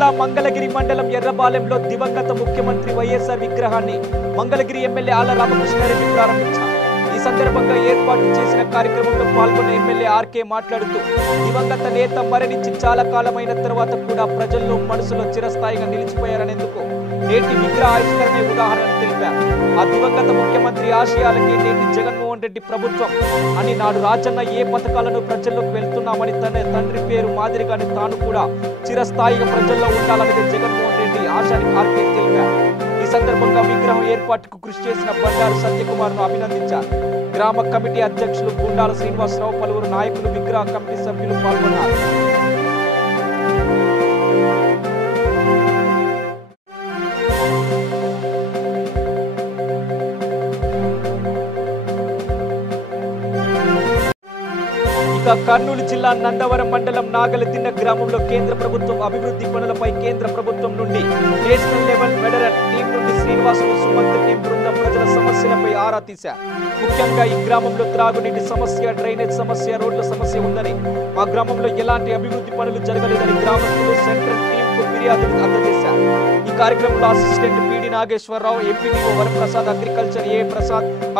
జిల్లా మంగళగిరి మండలం ఎర్రబాలెంలో దివంగత ముఖ్యమంత్రి వైఎస్ఆర్ విగ్రహాన్ని మంగళగిరి ఎమ్మెల్యే ఆళ్ల రామకృష్ణారెడ్డి ప్రారంభించారు. ఈ సందర్భంగా ఏర్పాటు చేసిన కార్యక్రమంలో పాల్గొన్న ఎమ్మెల్యే ఆర్కే మాట్లాడుతూ దివంగత నేత మరణించి చాలా కాలమైన తర్వాత కూడా ప్రజల్లో మనసులో చిరస్థాయిగా నిలిచిపోయారనేందుకు నేటి విగ్రహ ఆవిష్కరణ ఉదాహరణ తెలిపారు. ఆ దివంగత ముఖ్యమంత్రి ఆశయాలకి నేటి జగన్మోహన్ రెడ్డి ప్రభుత్వం అని నాడు రాజన్న ఏ పథకాలను ప్రజల్లోకి వెళ్తున్నామని తన తండ్రి పేరు మాదిరిగానే తాను కూడా చిరస్థాయిగా ప్రజల్లో ఉండాలనేది జగన్మోహన్ రెడ్డి ఆశయాన్ని ఆర్కే తెలిపారు. ఈ సందర్భంగా విగ్రహం ఏర్పాటుకు కృషి చేసిన బండారు సత్యకుమార్ను అభినందించారు. గ్రామ కమిటీ అధ్యక్షులు గుండాల శ్రీనివాసరావు, పలువురు నాయకులు, విగ్రహ కమిటీ సభ్యులు పాల్గొన్నారు. కర్నూలు జిల్లా నందవరం మండలం నాగలదిన్న గ్రామంలో కేంద్ర ప్రభుత్వం అభివృద్ధి పనులపై కేంద్ర ప్రభుత్వం నుండి నేషనల్ లెవెల్ ఫెడరల్ టీం నుండి శ్రీనివాసులు సుమంత్ టీం బృందం ప్రజల సమస్యలపై ఆరా తీశారు. ముఖ్యంగా ఈ గ్రామంలో త్రాగునీటి సమస్య, డ్రైనేజ్ సమస్య, రోడ్ల సమస్య ఉందని, మా గ్రామంలో ఎలాంటి అభివృద్ధి పనులు జరగలేదని గ్రామస్తులు సెంట్రల్ టీంకు ఫిర్యాదులు అందజేశారు. ఈ కార్యక్రమంలో అసిస్టెంట్ పిడి నాగేశ్వరరావు, ఎంపీడీఓ వరప్రసాద్,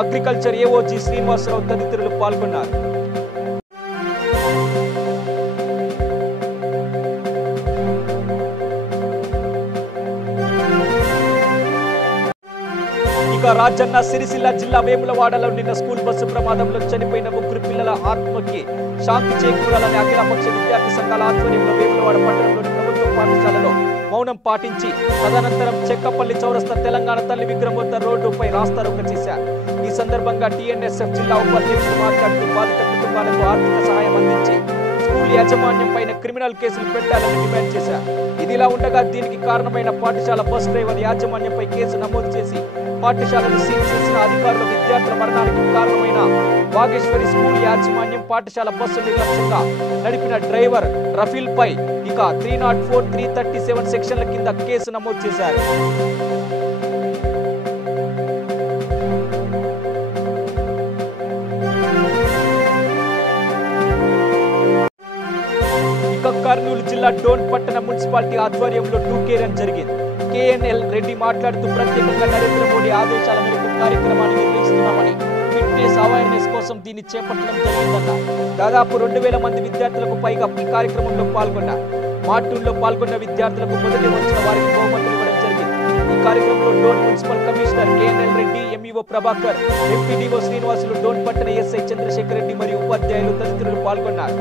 అగ్రికల్చర్ ఏఓజీ శ్రీనివాసరావు తదితరులు పాల్గొన్నారు. రాజన్న సిరిసిల్ల జిల్లా వేములవాడలో నిన్న స్కూల్ బస్సు ప్రమాదంలో చనిపోయిన 3 పిల్లల ఆత్మకి శాంతి చేకూరాలని అఖిలపక్ష విద్యార్థి సంఘాల ఆధ్వర్యంలో వేములవాడ పట్టణంలోని ప్రభుత్వ పాఠశాలలో మౌనం పాటించి తదనంతరం చెక్కపల్లి చౌరస్తా తెలంగాణ తల్లి విగ్రహం వద్ద రోడ్డుపై రాస్తారోకో చేశారు. ఈ సందర్భంగా టీఎన్ఎస్ఎఫ్ జిల్లా ఉపాధ్యక్షుడు మాట్లాడుతూ బాధిత కుటుంబాలకు ఆర్థిక సహాయం అందించి స్కూల్ యాజమాన్యం పైన క్రిమినల్ కేసులు పెట్టాలని డిమాండ్ చేశారు. ఇదిలా ఉండగా దీనికి కారణమైన పాఠశాల బస్ డ్రైవర్ యాజమాన్యంపై కేసు నమోదు చేసి పాఠశాలను సీల్ చేసిన అధికారులు విద్యార్థుల మరణానికి కారణమైన వాగేశ్వరి స్కూల్ యాజమాన్యం పాఠశాల బస్సు నిర్లక్ష్యంగా నడిపిన డ్రైవర్ రఫీల్ పై ఇక 304, 337 సెక్షన్ల కింద కేసు నమోదు చేశారు. కర్నూలు జిల్లా డోన్ పట్టణ మున్సిపాలిటీ ఆధ్వర్యంలో 2K రన్ జరిగింది. కేఎన్ఎల్ రెడ్డి మాట్లాడుతూ ప్రత్యేకంగా నరేంద్ర మోడీ ఆదేశాల మేరకు కార్యక్రమాన్ని నిర్వహిస్తున్నామని, ఫిట్నెస్ అవేర్నెస్ కోసం దీన్ని చేపట్టడం జరిగిందన్నారు. దాదాపు 2000 మంది విద్యార్థులకు పైగా ఈ కార్యక్రమంలో పాల్గొన్నారు. మాటూల్లో పాల్గొన్న విద్యార్థులకు మొదటి వచ్చిన వారికి బహుమతులు ఇవ్వడం జరిగింది. ఈ కార్యక్రమంలో Dhone municipal commissioner KNL Reddy, MEO Prabhakar, MPDO Srinivasulu, Dhone పట్టణ ఎస్ఐ చంద్రశేఖర్ రెడ్డి మరియు ఉపాధ్యాయులు తదితరులు పాల్గొన్నారు.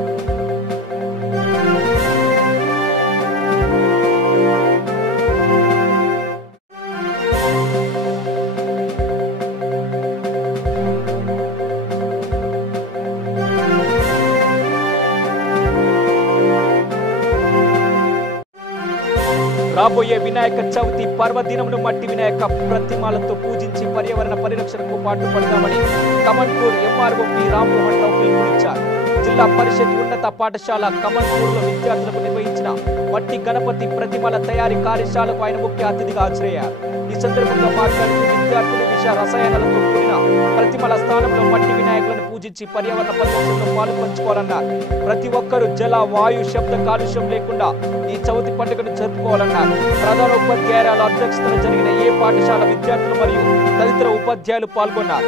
రాబోయే వినాయక చవితి పర్వదినమును మట్టి వినాయక ప్రతిమలతో పూజించి పర్యావరణ పరిరక్షణకు పాటుపడదామని కమన్పూర్ ఎంఆర్ఓ పి రామ్మోహన్ రావు పిలుపునిచ్చారు. జిల్లా పరిషత్ ఉన్నత పాఠశాల కమన్పూర్లో విద్యార్థులకు నిర్వహించిన మట్టి గణపతి ప్రతిమల తయారీ కార్యశాలకు ఆయన ముఖ్య అతిథిగా హాజరయ్యారు. ఈ సందర్భంగా మాట్లాడుతూ విద్యార్థులు విష రసాయనాలతో కూడిన ప్రతిమల స్థానంలో మట్టి వినాయకులను పూజించి పర్యావరణ పరిరక్షణలో పాలు పంచుకోవాలన్నారు. ప్రతి ఒక్కరూ జల, వాయు, శబ్ద కాలుష్యం లేకుండా ఈ చవితి పండుగను జరుపుకోవాలన్నారు. ప్రధాన ఉపాధ్యాయురాల అధ్యక్షతన జరిగిన ఏ పాఠశాల విద్యార్థులు మరియు తదితర ఉపాధ్యాయులు పాల్గొన్నారు.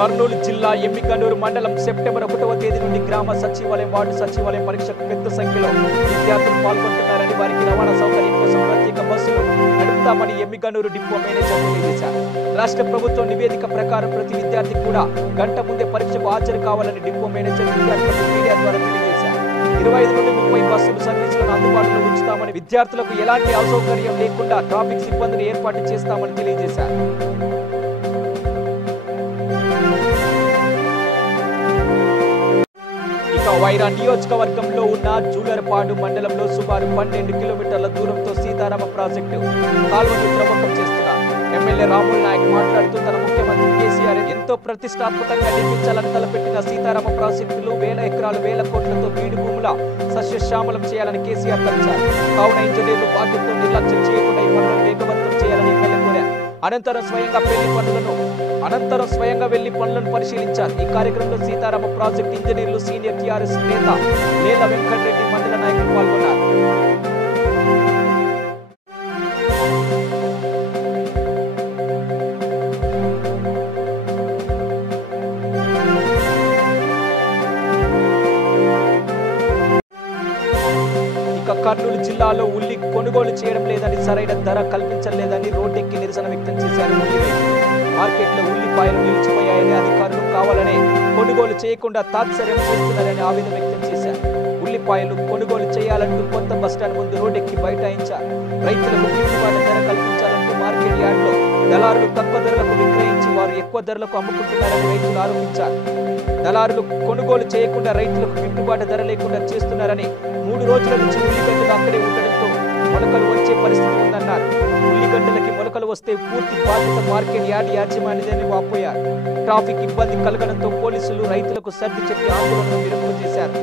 కర్నూలు జిల్లా ఎమ్మిగనూరు మండలం సెప్టెంబర్ 1వ తేదీ నుండి గ్రామ సచివాలయం, వార్డు సచివాలయం పరీక్షకు పెద్ద సంఖ్యలో విద్యార్థులు పాల్గొంటున్నారని, వారికి రవాణా సౌకర్యం కోసం ప్రత్యేక బస్సులు నడుపుతామని ఎమ్మిగనూరు డిపో మేనేజర్ తెలియజేశారు. రాష్ట్ర ప్రభుత్వం నివేదిక ప్రకారం ప్రతి విద్యార్థి కూడా గంట ముందే పరీక్షకు హాజరు కావాలని డిపో మేనేజర్ విద్యార్థులకు మీడియా ద్వారా తెలియజేశారు. 25 నుండి 30 బస్సులు సర్వీసులను అందుబాటులో ఉంచుతామని, విద్యార్థులకు ఎలాంటి అసౌకర్యం లేకుండా ట్రాఫిక్ సిబ్బందిని ఏర్పాటు చేస్తామని తెలియజేశారు. వైరా నియోజకవర్గంలో ఉన్న జూలర్పాడు మండలంలో సుమారు 12 కిలోమీటర్ల దూరంతో సీతారామ ప్రాజెక్టు కాలువను త్రవ్వకం చేస్తున్నారు. ఎమ్మెల్యే రాముల్ నాయక్ మాట్లాడుతూ తన ముఖ్యమంత్రి కేసీఆర్ ఎంతో ఎంతో ప్రతిష్టాత్మకంగా నిర్మించాలని తలపెట్టిన సీతారామ ప్రాజెక్టులు వేల ఎకరాలు వేల కోట్లతో బీడు భూముల సస్యశ్యామలం చేయాలని కేసీఆర్ తలిచారు. కావున ఇంజనీర్లు బాధ్యతతో నిర్లక్ష్యం చేయకుండా ఈ పనులను వేగవంతం చేయాలని ఎమ్మెల్యే కోరారు. అనంతరం స్వయంగా వెళ్లి పనులను పరిశీలించారు. ఈ కార్యక్రమంలో సీతారామ ప్రాజెక్టు ఇంజనీర్లు, సీనియర్ టీఆర్ఎస్ నేత లేల వెంకటరెడ్డి, మండల నాయకులు పాల్గొన్నారు. కర్నూలు జిల్లాలో ఉల్లి కొనుగోలు చేయడం లేదని, సరైన ధర కల్పించలేదని రోడ్డెక్కి నిరసన వ్యక్తం చేశారు. ఉల్లి రైతులు మార్కెట్లో ఉల్లిపాయలు నిలిచిపోయాయని, అధికారులు కావాలనే కొనుగోలు చేయకుండా తాత్సర్యం చేస్తున్నారని ఆవేదన వ్యక్తం చేశారు. ఉల్లిపాయలు కొనుగోలు చేయాలంటూ కొత్త బస్టాండ్ ముందు రోడ్డెక్కి బైఠాయించారు. రైతులకు గిట్టుబాటు ధర కల్పించాలంటూ మార్కెట్ యార్డ్లో దళారులు తక్కువ ధరలకు విక్రయించి వారు ఎక్కువ ధరలకు అమ్ముకుంటున్నారని రైతులు ఆరోపించారు. దళారులు కొనుగోలు చేయకుండా రైతులకు గిట్టుబాటు ధర లేకుండా చేస్తున్నారని, 3 రోజుల నుంచి ఉల్లిగడ్డలు అక్కడే ఉండడంతో మొలకలు వచ్చే పరిస్థితి ఉందన్నారు. ఉల్లిగడ్డలకి మొలకలు వస్తే పూర్తి బాధ్యత మార్కెట్ యార్డ్ యాజమాన్యదని వాపోయారు. ట్రాఫిక్ ఇబ్బంది కలగడంతో పోలీసులు రైతులకు సర్ది చెప్పి ఆందోళనను విరమింపజేశారు.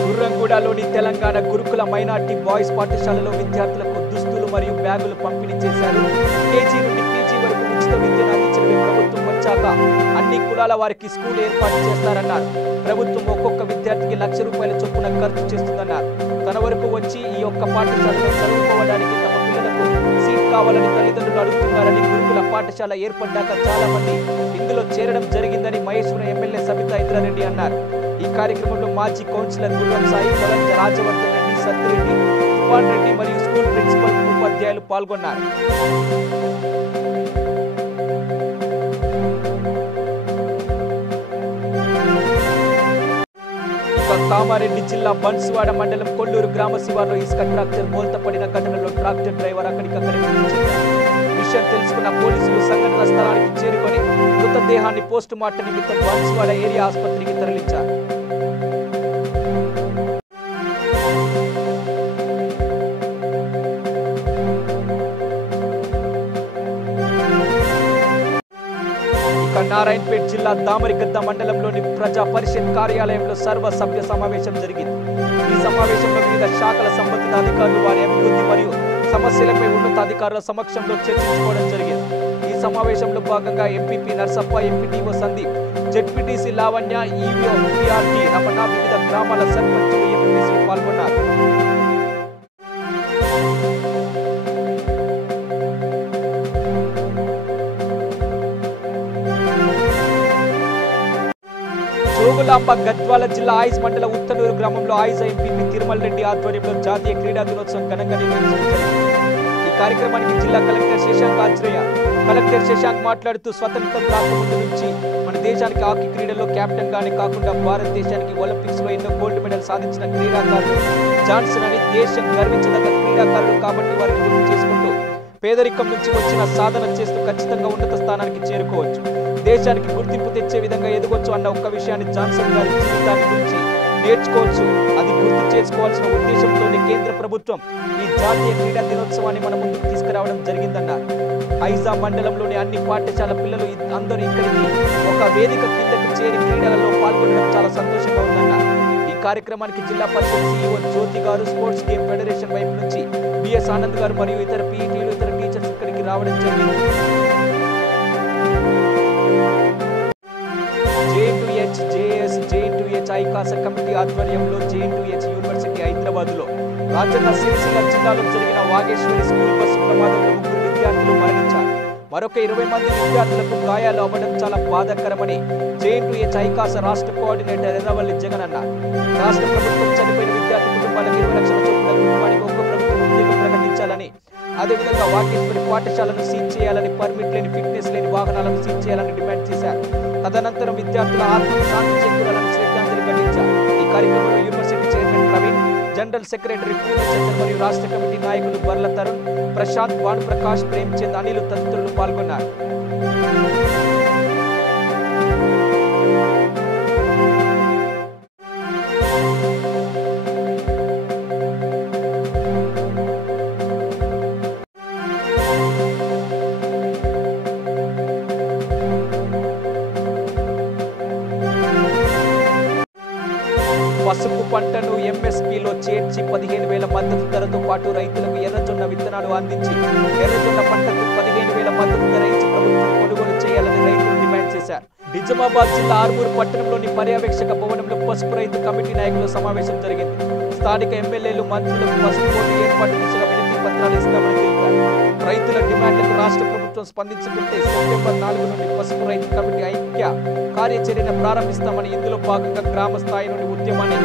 గుర్రంగూడలోని తెలంగాణ గురుకుల మైనార్టీ బాయ్స్ పాఠశాలలో విద్యార్థులకు దుస్తులు మరియు బ్యాగులు పంపిణీ చేశారు. కేజీ నుండి పీజీ వరకు ఉచిత విద్యను అందించడమే ప్రభుత్వం వచ్చాక అన్ని కులాల వారికి స్కూల్ ఏర్పాటు చేస్తారన్నారు. ప్రభుత్వం ఒక్కొక్క విద్యార్థికి ₹1,00,000 చొప్పున ఖర్చు చేస్తుందన్నారు. తన వరకు వచ్చి ఈ ఒక్క పాఠశాలలో చదువుకోవడానికి తమ పిల్లలకు సీట్ కావాలని తల్లిదండ్రులు అడుగుతున్నారని, గురుకుల పాఠశాల ఏర్పడ్డాక చాలా మంది ఇందులో చేరడం జరిగిందని మహేశ్వరం ఎమ్మెల్యే సబితా ఇంద్రారెడ్డి అన్నారు. ఈ కార్యక్రమంలో మాజీ కౌన్సిలర్ గుర్రం సాయి, కొలంజ రాజవర్ధన్ రెడ్డి, సత్తిరెడ్డి, తుఫాన్ రెడ్డి మరియు స్కూల్ ప్రిన్సిపల్, ఉపాధ్యాయులు పాల్గొన్నారు. కామారెడ్డి జిల్లా బన్సువాడ మండలం కొల్లూరు గ్రామ శివార్లో ఇసుక ట్రాక్టర్ బోల్తపడిన ఘటనలో ట్రాక్టర్ డ్రైవర్ అక్కడికక్కడే మృతి చెందారు. విషయం తెలుసుకున్న పోలీసులు సంఘటన స్థలానికి చేరుకొని మృతదేహాన్ని పోస్ట్ మార్టం నిమిత్తం బన్సువాడ ఏరియా ఆసుపత్రికి తరలించారు. నారాయణపేట జిల్లా దామరిగద్ద మండలంలోని ప్రజా పరిషత్ కార్యాలయంలో సర్వ సభ్య సమావేశం జరిగింది. ఈ సమావేశంలో వివిధ శాఖల సంబంధిత అధికారులు వారి అభివృద్ధి మరియు సమస్యలపై ఉన్నతాధికారుల సమక్షంలో చర్చించుకోవడం జరిగింది. ఈ సమావేశంలో భాగంగా MPP Narsappa, MPTO Sandeep, ZPTC Lavanya, EO PRT Ramana, వివిధ గ్రామాల సర్పంచులు, ఎంపీటీసీలు పాల్గొన్నారు. జోగులాంబ గద్వాల జిల్లా ఆయిజ్ మండల ఉత్తనూరు గ్రామంలో ఆయిజ్ ఎంపీపీ తిరుమల రెడ్డి ఆధ్వర్యంలో జాతీయ క్రీడా దినోత్సవం ఘనంగా నిర్వహించడం జరిగింది. ఈ కార్యక్రమానికి జిల్లా కలెక్టర్ శశాంక్ ఆత్రేయ. కలెక్టర్ శశాంక్ మాట్లాడుతూ, స్వతంత్రం రాకముందు నుంచి మన దేశానికి హాకీ క్రీడలో కెప్టెన్ గానే కాకుండా భారతదేశానికి ఒలింపిక్స్ లో ఎన్నో గోల్డ్ మెడల్ సాధించిన క్రీడాకారులు జాన్సన్ అని దేశం గర్వించదగ్గ క్రీడాకారులు కాబట్టి వారిని గుర్తు చేసుకుంటూ పేదరికం నుంచి వచ్చిన సాధన చేస్తూ ఖచ్చితంగా ఉన్నత స్థానానికి చేరుకోవచ్చు, దేశానికి గుర్తింపు తెచ్చే విధంగా ఎదగొచ్చు అన్న ఒక్క విషయాన్ని జాన్సన్ గారి జీవితాన్ని గురించి నేర్చుకోవచ్చు. అది గుర్తు చేసుకోవాల్సిన ఉద్దేశంతోనే కేంద్ర ప్రభుత్వం ఈ జాతీయ క్రీడా దినోత్సవాన్ని మన ముందుకు తీసుకురావడం జరిగిందన్నారు. ఐజా మండలంలోని అన్ని పాఠశాల పిల్లలు అందరూ ఇక్కడికి ఒక వేదిక కిందకు చేరి క్రీడలలో పాల్గొనడం చాలా సంతోషంగా ఉందన్నారు. ఈ కార్యక్రమానికి జిల్లా పరిషత్ సీఈఓ జ్యోతి గారు, స్పోర్ట్స్ గేమ్ ఫెడరేషన్ వైపు నుంచి బిఎస్ ఆనంద్ గారు మరియు ఇతర పీఈటీలు, ఇతర టీచర్స్ ఇక్కడికి రావడం జరిగింది. జేఎన్2హెచ్ ఐకాస కమిటీ ఆధ్వర్యంలో జేఎన్2హెచ్ యూనివర్సిటీ హైదరాబాద్లో రాజన్న సిరిసిల్ల జిల్లాలో జరిగిన వాగేశ్వరి స్కూల్ బస్సు ప్రమాదంలో 3 విద్యార్థులు మరణించారు. మరొక 20 మంది విద్యార్థులకు గాయాలు అవ్వడం చాలా బాధాకరమని జేఎన్2హెచ్ ఐకాస రాష్ట్ర కోఆర్డినేటర్ ఎర్రవల్లి జగన్ అన్నారు. రాష్ట్ర ప్రభుత్వం చనిపోయిన విద్యార్థి కుటుంబాలకు 20 లక్షల చొప్పున కుటుంబానికి ఒక్క ప్రభుత్వం ఉద్యోగం ప్రకటించాలని, అదేవిధంగా వాగేశ్వరి పాఠశాలను సీజ్ చేయాలని, పర్మిట్ లేని, ఫిట్నెస్ లేని వాహనాలను సీజ్ చేయాలని డిమాండ్ చేశారు. తదనంతరం విద్యార్థుల ఆత్మకు శాంతి చేకూరాలని శ్రద్ధాంజలి ఘటించారు. ఈ కార్యక్రమంలో university chairman Praveen, general secretary Purnachandra మరియు రాష్ట్ర కమిటీ నాయకులు బర్ల తరుణ్, ప్రశాంత్, భానుప్రకాష్, ప్రేమ్చంద్, అనిల్ తదితరులు పాల్గొన్నారు. పంటను ఎంఎస్పీలో చేర్చి 15,000 మద్దతు ధరతో పాటు రైతులకు ఎర్రజొన్న విత్తనాలు అందించి ఎర్రజొన్న పంటకు 15,000 మద్దతు ధర ఇచ్చి ప్రభుత్వం కొనుగోలు చేయాలని రైతులు డిమాండ్ చేశారు. నిజామాబాద్ జిల్లా ఆర్మూరు పట్టణంలోని పర్యవేక్షక భవనంలో పసుపు రైతు కమిటీ నాయకుల సమావేశం జరిగింది. స్థానిక ఎమ్మెల్యేలు, మంత్రులకు పసుపు బోర్డు ఏర్పాటు దిశగా వినతి పత్రాలు ఇస్తామని తెలిపారు. రైతుల డిమాండ్లకు రాష్ట్ర ప్రభుత్వం స్పందించుకుంటే సెప్టెంబర్ 4 నుండి పసుపు రైతు కమిటీ ఐక్య కార్యాచరణ ప్రారంభిస్తామని, ఇందులో భాగంగా గ్రామ స్థాయి నుండి ఉద్యమాన్ని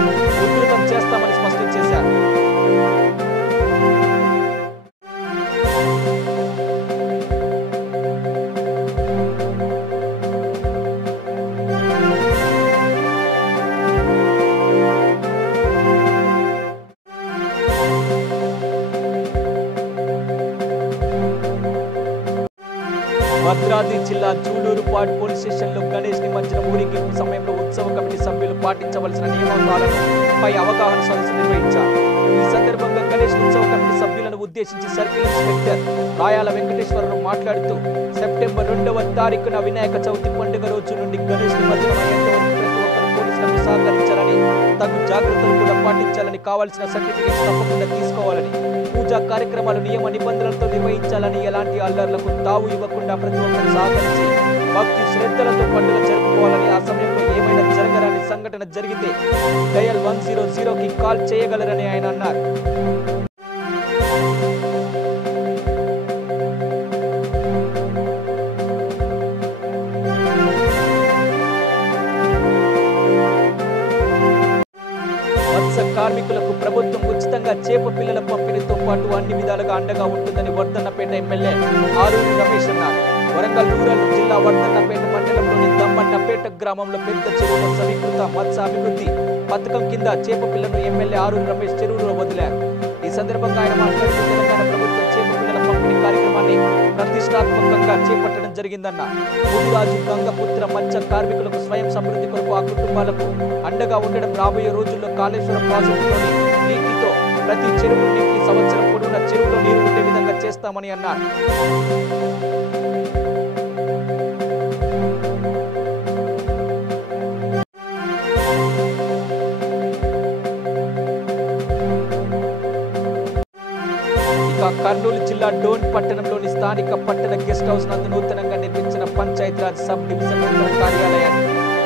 ఉధృతం చేస్తామని స్పష్టం చేశారు. భద్రాద్రి జిల్లా జూలూరుపాడు పోలీస్ స్టేషన్లో గణేష్ నిమజ్జనం ఊరేగింపు సమయంలో ఉత్సవ కమిటీ సభ్యులు పాటించవలసిన నియమాలపై అవగాహన సదస్సు నిర్వహించారు. ఈ సందర్భంగా గణేష్ ఉత్సవ కమిటీ సభ్యులను ఉద్దేశించి సర్కిల్ ఇన్స్పెక్టర్ రాయాల వెంకటేశ్వరరావు మాట్లాడుతూ, సెప్టెంబర్ 2వ తారీఖున వినాయక చవితి పండుగ రోజు నుండి గణేష్ నిమజ్జనం అయ్యేంత వరకు ప్రతి ఒక్కరు పోలీసులకు సహకరించాలని, తగు జాగ్రత్తలు కూడా పాటించాలని, కావాల్సిన సర్టిఫికేట్స్ తప్పకుండా తీసుకోవాలని, పూజా కార్యక్రమాలు నియమ నిబంధనలతో నిర్వహించాలని, ఎలాంటి అల్లర్లకు తావు ఇవ్వకుండా ప్రతి ఒక్కరు సహకరించి భక్తి శ్రద్ధలతో పండుగ జరుపుకోవాలని, ఆ సమయంలో ఏమైనా జరగరాని సంఘటన జరిగితే డయల్ 100కి కాల్ చేయగలరని ఆయన అన్నారు. కార్మికులకు ప్రభుత్వం ఉచితంగా చేప పిల్లల పంపిణీతో పాటు అన్ని విధాలుగా అండగా ఉంటుందని వర్ధన్నపేట ఎమ్మెల్యే ఆరూరి రమేష్ అన్నారు. వరంగల్ రూరల్ జిల్లా వర్ధన్నపేట మండలంలోని దమ్మన్నపేట గ్రామంలో పెద్ద చెరువుల సమీకృత మత్స్య అభివృద్ధి పథకం కింద చేప పిల్లను ఎమ్మెల్యే ఆరూరి రమేష్ చెరువులో వదిలారు. ఈ సందర్భంగా ఆయన మాట్లాడుతూ, తెలంగాణ ప్రభుత్వం చేప పిల్లల పంపిణీ కార్యక్రమాన్ని ప్రతిష్టాత్మకంగా చేపట్టడం జరిగిందన్న. ముదిరాజు గంగపుత్ర మత్స్య కార్మికులకు స్వయం సమృద్ధి కొరకు ఆ కుటుంబాలకు అండగా ఉండడం, రాబోయే రోజుల్లో కాళేశ్వరం ప్రాజెక్టులోని నీటితో ప్రతి చెరువు నింపి సంవత్సరం పొడవునా చెరువులో నీరు ఉండే విధంగా చేస్తామని అన్నారు. కర్నూలు జిల్లా డోన్ పట్టణంలోని స్థానిక పట్టణ గెస్ట్ హౌస్ నందు నూతనంగా నిర్మించిన పంచాయతీరాజ్ సబ్ డివిజన్ నూతన కార్యాలయాన్ని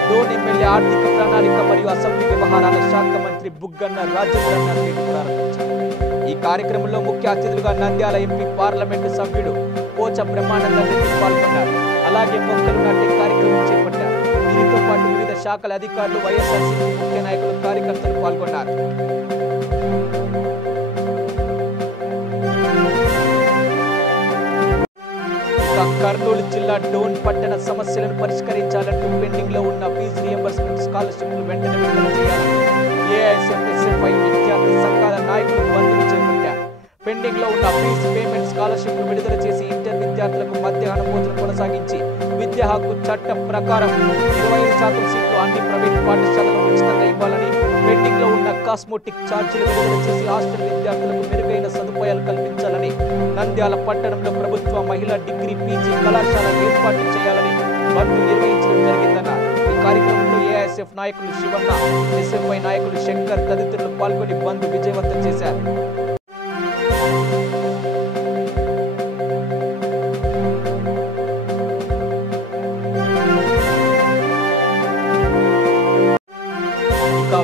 డోన్ ఎమ్మెల్యే ఆర్థిక ప్రణాళిక మరియు అసెంబ్లీ వ్యవహారాల శాఖ మంత్రి బుగ్గన్న రాజేంద్రనాథ్ రెడ్డి ప్రారంభించారు. ఈ కార్యక్రమంలో ముఖ్య అతిథులుగా నంద్యాల ఎంపీ పార్లమెంటు సభ్యుడు పోచ బ్రహ్మానంద రెడ్డి పాల్గొన్నారు. అలాగే మొక్కలు నాటే కార్యక్రమం చేపట్టారు. దీనితో పాటు వివిధ శాఖల అధికారులు, వైఎస్ఆర్సీపీ ముఖ్య నాయకులు, కార్యకర్తలు పాల్గొన్నారు. కర్నూలు జిల్లా డోన్ పట్టణ సమస్యలను పరిష్కరించాలంటూ పెండింగ్ లో ఉన్న ఫీజు రియంబర్స్మెంట్ స్కాలర్షిప్లు వెంటనే విడుదల చేయాలని ఏఐఎస్ఎఫ్ఐ విద్యార్థి సంఘాల నాయకులు బంద్ను చేపట్టారు. పెండింగ్ లో ఉన్న ఫీజు పేమెంట్ స్కాలర్షిప్లు విడుదల చేసి ఇంటర్ విద్యార్థులకు మధ్యాహ్న భోజనం కొనసాగించి విద్యా హక్కు చట్టం ప్రకారం 25% సీట్లు అన్ని ప్రైవేట్ పాఠశాలలో ఉచితంగా ఇవ్వాలని, పెండింగ్ లో ఉన్న కాస్మోటిక్ ఛార్జీలు విడుదల చేసి హాస్టల్ విద్యార్థులకు మెరుగైన సదుపాయాలు కల్పించాలని, నంద్యాల పట్టణంలో ప్రభుత్వ మహిళా డిగ్రీ పీజీ కళాశాల ఏర్పాటు చేయాలని బంద్ నిర్వహించడం జరిగిందన్నారు. ఈ కార్యక్రమంలో ఏఐఎస్ఎఫ్ నాయకులు శివన్న, ఎస్ఎఫ్ఐ నాయకులు శంకర్ తదితరులు పాల్గొని బంద్ విజయవంతం చేశారు.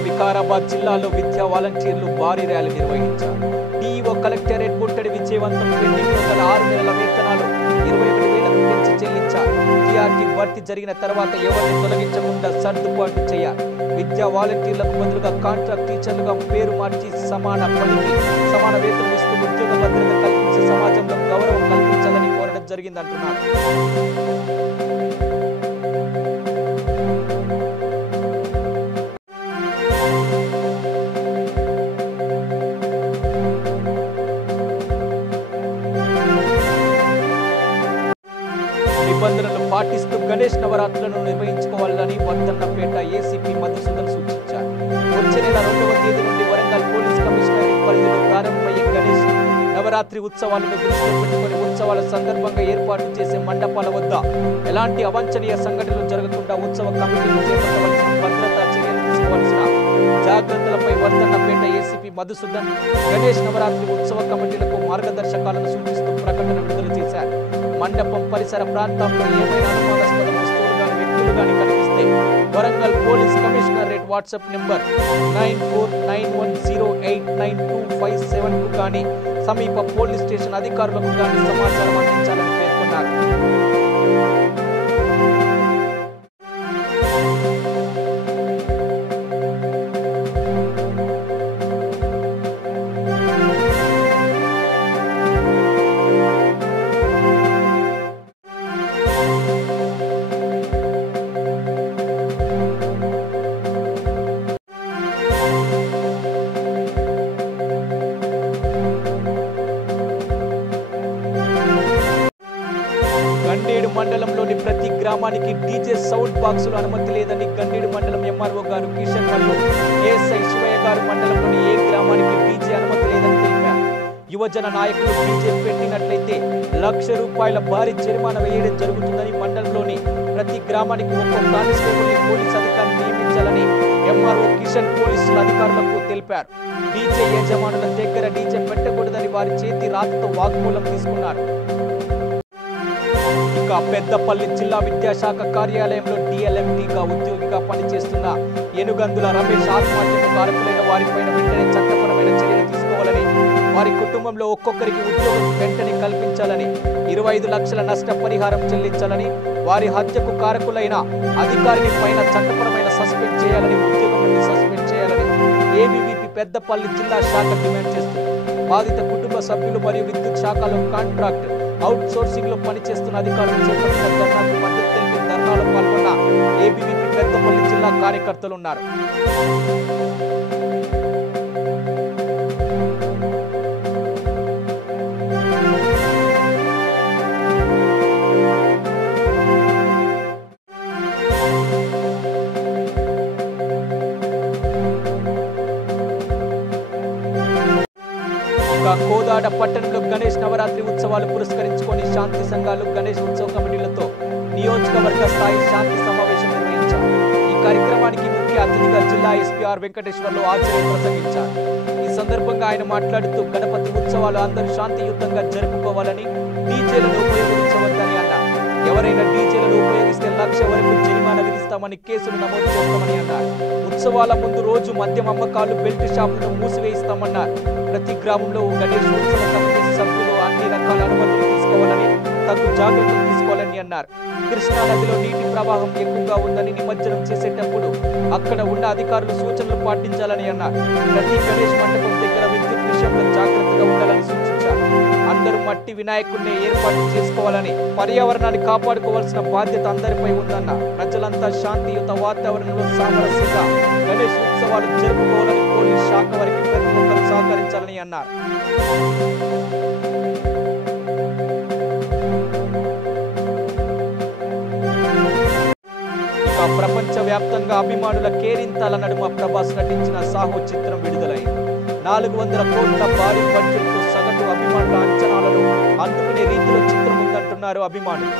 వికారాబాద్ జిల్లాలో విద్యా వాలంటీర్లు భారీ ర్యాలీ నిర్వహించారు. డిఈఓ కలెక్టరేట్ ముట్టడి విజయవంతం. పెండింగ్ లో గల 6 నెలల వేతనాలు 21,000కు పెంచి చెల్లించారు. టీఆర్టీ భర్తీ జరిగిన తర్వాత ఎవరిని తొలగించకుండా సర్దుబాటు చేయాలి. విద్యా వాలంటీర్లకు బదులుగా కాంట్రాక్ట్ టీచర్లుగా పేరు మార్చి సమాన పనికి సమాన వేతనం ఇస్తూ ఉద్యోగ భద్రత కల్పించి సమాజంలో గౌరవం కల్పించాలని కోరడం జరిగిందంటున్నారు. నిబంధనలు పాటిస్తూ గణేష్ నవరాత్రులను నిర్వహించుకోవాలని వర్ధన్నపేట ఏసీపీ మధుసూదన్ సూచించారు. వచ్చే నెల 2వ తేదీ నుండి వరంగల్ పోలీస్ కమిషనరేట్ పరిధిలో ప్రారంభమయ్యే గణేష్ నవరాత్రి ఉత్సవాలను దృష్టిలో పెట్టుకుని ఉత్సవాల సందర్భంగా ఏర్పాటు చేసే మండపాల వద్ద ఎలాంటి అవాంఛనీయ సంఘటనలు జరగకుండా ఉత్సవ కమిటీలు చేపట్టవలసిన భద్రతా చర్యలు తీసుకోవాల్సిన జాగ్రత్తలపై వర్ధన్నపేట ఏసీపీ మధుసూదన్ గణేష్ నవరాత్రి ఉత్సవ కమిటీలకు మార్గదర్శకాలను సూచిస్తూ ప్రకటన విడుదల చేశారు. మండపం పరిసర ప్రాంతాల్లో ఏమైనా అనుమానాస్పద వస్తువులు గాని వ్యక్తులు గాని కనిపిస్తే Warangal police commissionerate WhatsApp number 9491089257 కు గాని సమీప పోలీస్ స్టేషన్ అధికారులకు గాని సమాచారం అందించాలని పేర్కొన్నారు. గండేడు మండలంలోని ప్రతి గ్రామానికి డీజే సౌండ్ బాక్సులు అనుమతి లేదని గండేడు మండలం ఎంఆర్ఓ గారు కిషన్ మరియు ఏఎస్ఐ శివయ్య గారు మండలంలోని ఏ గ్రామానికి డీజే అనుమతి లేదని తెలిపారు. యువజన నాయకులు డీజే పెట్టినట్లయితే ₹1,00,000 భారీ జరిమానా వేయడం జరుగుతుందని మండలంలోని ప్రతి గ్రామానికి ఒక్కో కానిస్టేబుల్ పోలీస్ అధికారిని నియమించాలని ఎంఆర్ఓ కిషన్ పోలీసుల అధికారులకు తెలిపారు. డీజే యజమానుల దగ్గర డీజే పెట్టకూడదని వారి చేతి రాతతో వాగ్మూలం తీసుకున్నారు. పెద్దపల్లి జిల్లా విద్యాశాఖ కార్యాలయంలో DLMTగా ఉద్యోగిగా పనిచేస్తున్న ఏనుగందుల రమేష్ ఆత్మహత్యకు కారకులైన వారిపైన వెంటనే చట్టపరమైన చర్యలు తీసుకోవాలని, వారి కుటుంబంలో ఒక్కొక్కరికి ఉద్యోగం వెంటనే కల్పించాలని, 25 లక్షల నష్టపరిహారం చెల్లించాలని, వారి హత్యకు కారకులైన అధికారిని పైన చట్టపరమైన సస్పెండ్ చేయాలని, ఉద్యోగం నుండి సస్పెండ్ చేయాలని ABVP పెద్దపల్లి జిల్లా శాఖ డిమాండ్ చేస్తుంది. బాధిత కుటుంబ సభ్యులు మరియు విద్యుత్ శాఖలో కాంట్రాక్ట్ అవుట్ సోర్సింగ్ లో పనిచేస్తున్న అధికారులు చేపట్టిన ధర్నాకు మద్దతు తెలిపి ధర్నాలో పాల్గొన్న ABVP పెద్దపల్లి జిల్లా కార్యకర్తలు ఉన్నారు. కోదాడ పట్టణంలో గణేష్ నవరాత్రి ఉత్సవాలు పురస్కరించుకొని శాంతి సంఘాలు గణేష్ ఉత్సవ కమిటీలతో నియోజకవర్గ స్థాయి శాంతి సమావేశం నిర్వహించారు. ఈ కార్యక్రమానికి ముఖ్య అతిథిగా జిల్లా ఎస్పీ ఆర్ వెంకటేశ్వర్లు ఆచార్య ప్రసంగించారు. ఈ సందర్భంగా ఆయన మాట్లాడుతూ గణపతి ఉత్సవాలు అందరూ శాంతియుతంగా జరుపుకోవాలని, డీజేలను ఉపయోగించవద్దని అన్నారు. ఎవరైనా డీజేలను ఉపయోగిస్తే ₹1,00,000 వరకు జరిమానా విధిస్తామని, కేసులు నమోదు చేస్తామని అన్నారు. ఉత్సవాల ముందు రోజు మద్యం అమ్మకాలు, బెల్ట్ షాపులను మూసివేయిస్తామన్నారు. ప్రతి గ్రామంలో గణేష్ ఉత్సవ కమిటీ సభ్యులు అన్ని రకాల అనుమతులు తీసుకోవాలని, తగు జాగ్రత్తలు తీసుకోవాలని అన్నారు. కృష్ణా నదిలో నీటి ప్రవాహం ఎక్కువగా ఉందని నిమజ్జనం చేసేటప్పుడు అక్కడ ఉన్న అధికారులు సూచనలు పాటించాలని అన్నారు. ప్రతి గణేష్ మండపం దగ్గర విద్యుత్ విషయంలో జాగ్రత్తగా ఉండాలని సూచించారు. అందరూ మట్టి వినాయకుడిని ఏర్పాటు చేసుకోవాలని, పర్యావరణాన్ని కాపాడుకోవాల్సిన బాధ్యత అందరిపై ఉందన్న. ప్రజలంతా శాంతియుత వాతావరణంలో సామరస్యంగా గణేష్ ఉత్సవాలు జరుపుకోవాలని పోలీస్ శాఖ వారికి ప్రతి ఒక్కరూ సహకరించాలని అన్నారు. ప్రపంచ వ్యాప్తంగా అభిమానుల కేరింతల నడుమ ప్రభాస్ నటించిన సాహో చిత్రం విడుదలైంది. 400 కోట్ల భారీ బడ్జెట్ తో సగటు అభిమానుల అంచనాలను అందుకునే రీతిలో చిత్రం ఉందంటున్నారు అభిమానులు.